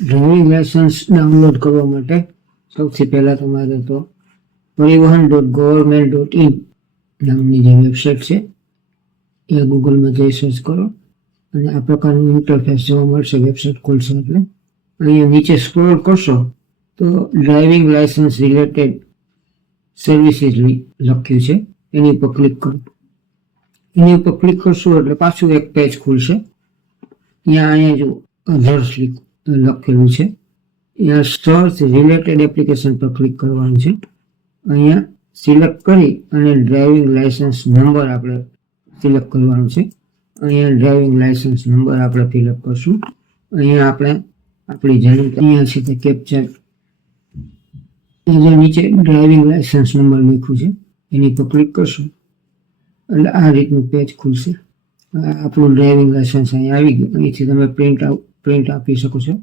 Driving licence download કરવા માટે સૌથી પહેલાં તમારે તો પરિવહન.gov.in નામની જે વેબસાઇટ છે એ ગૂગલમાં જઈ સર્ચ કરો અને આ પ્રકારનું ઇન્ટરફેસ જોવા મળશે. વેબસાઇટ ખોલશો એટલે અહીંયા નીચે સ્ક્રોલ કરશો તો ડ્રાઇવિંગ લાયસન્સ રિલેટેડ સર્વિસીસ લખ્યું છે, એની ઉપર ક્લિક કરો. એની ઉપર ક્લિક કરશો એટલે પાછું એક પેજ ખુલશે. અહીંયા જો અધર્સ લખેલું છે, અહીંયા સર્ચ રિલેટેડ એપ્લિકેશન પર ક્લિક કરવાનું છે. અહીંયા સિલેક્ટ કરી અને ડ્રાઇવિંગ લાયસન્સ નંબર આપણે સિલેક્ટ કરવાનો છે. અહીંયા ડ્રાઇવિંગ લાયસન્સ નંબર આપણે ફિલઅપ કરશું. અહીંયા આપણે આપણી જરૂર અહીંયા છે તે કેપ્ચર જે નીચે ડ્રાઇવિંગ લાયસન્સ નંબર લખ્યું છે એની પર ક્લિક કરશું એટલે આ રીતનું પેજ ખુલશે. આપણું ડ્રાઇવિંગ લાયસન્સ અહીંયા આવી ગયું. અહીંથી તમે પ્રિન્ટ આપી શકો છો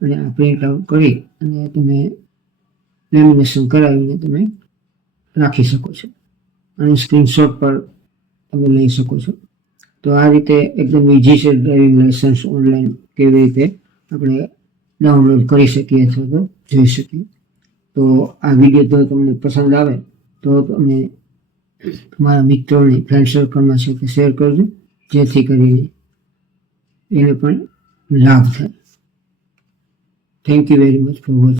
અને આ પ્રિન્ટ આઉટ કરી અને તમે લેમિનેશન કરાવીને તમે રાખી શકો છો અને સ્ક્રીનશોટ પર તમે લઈ શકો છો. તો આ રીતે એકદમ ઇઝી છે ડ્રાઇવિંગ લાયસન્સ ઓનલાઈન કેવી રીતે આપણે ડાઉનલોડ કરી શકીએ અથવા તો જોઈ શકીએ. તો આ વિડીયો જો તમને પસંદ આવે તો તમે તમારા મિત્રોને ફ્રેન્ડ સર્કલમાં છે તે શેર કરજો, જેથી કરીને એને પણ લાભ થાય. Thank you very much for watching.